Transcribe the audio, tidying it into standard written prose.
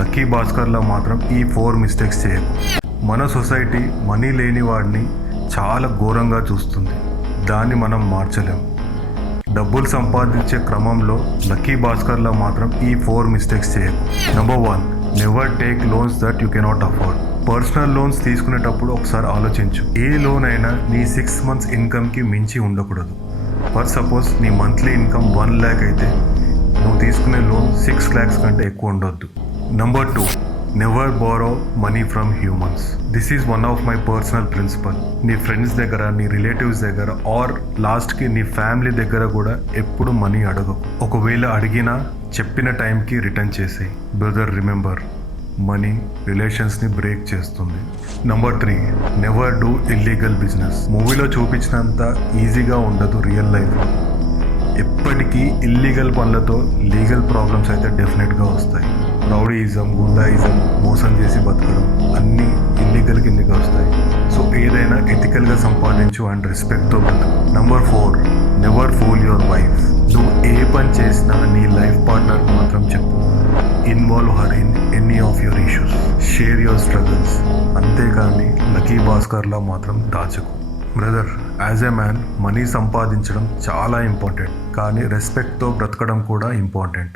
Lucky భాస్కర్లో మాత్రం ఈ 4 mistakes చేయకు. మన సొసైటీ మనీ లేని వాడిని చాలా ఘోరంగా చూస్తుంది. దాన్ని మనం మార్చలేం. డబ్బులు సంపాదించే క్రమంలో లక్కీ భాస్కర్లో మాత్రం ఈ 4 మిస్టేక్స్ చేయకు. Number 1, never take loans that you cannot afford. Personal loans తీసుకునేటప్పుడు ఒకసారి ఆలోచించు. ఏ లోన్ అయినా నీ 6 months ఇన్కమ్కి మించి ఉండకూడదు. ఫర్ సపోజ్ నీ మంత్లీ ఇన్కమ్ 1 lakh అయితే నువ్వు తీసుకునే లోన్ 6 lakhs కంటే ఎక్కువ ఉండొద్దు. Number 2, never borrow money from humans. This is one of my personal principle. నీ ఫ్రెండ్స్ దగ్గర, నీ రిలేటివ్స్ దగ్గర ఆర్ లాస్ట్కి నీ ఫ్యామిలీ దగ్గర కూడా ఎప్పుడు మనీ అడగవు. ఒకవేళ అడిగినా చెప్పిన టైంకి రిటర్న్ చేసేయి. బ్రదర్ రిమెంబర్, మనీ రిలేషన్స్ని బ్రేక్ చేస్తుంది. Number 3, never do illegal business. మూవీలో చూపించినంత ఈజీగా ఉండదు రియల్ లైఫ్లో. ఎప్పటికీ ఇల్లీగల్ పనులతో లీగల్ ప్రాబ్లమ్స్ అయితే డెఫినెట్గా వస్తాయి. రౌడీయిజం, గుండాయిజం, మోసం చేసి బతకడం అన్నీ ఇల్లీగల్ కిందకి వస్తాయి. సో ఏదైనా ఎథికల్గా సంపాదించు అండ్ రెస్పెక్ట్తో బతకు. Number 4, never fool your wife. నువ్వు ఏ పని చేసినా నీ లైఫ్ పార్ట్నర్కి మాత్రం చెప్పు. Involve her in any of your issues. Share your struggles. అంతేకాని లక్కీ భాస్కర్లా మాత్రం దాచకు. Brother, as a man money సంపాదించడం చాలా ఇంపార్టెంట్, కానీ రెస్పెక్ట్తో బ్రతకడం కూడా ఇంపార్టెంట్.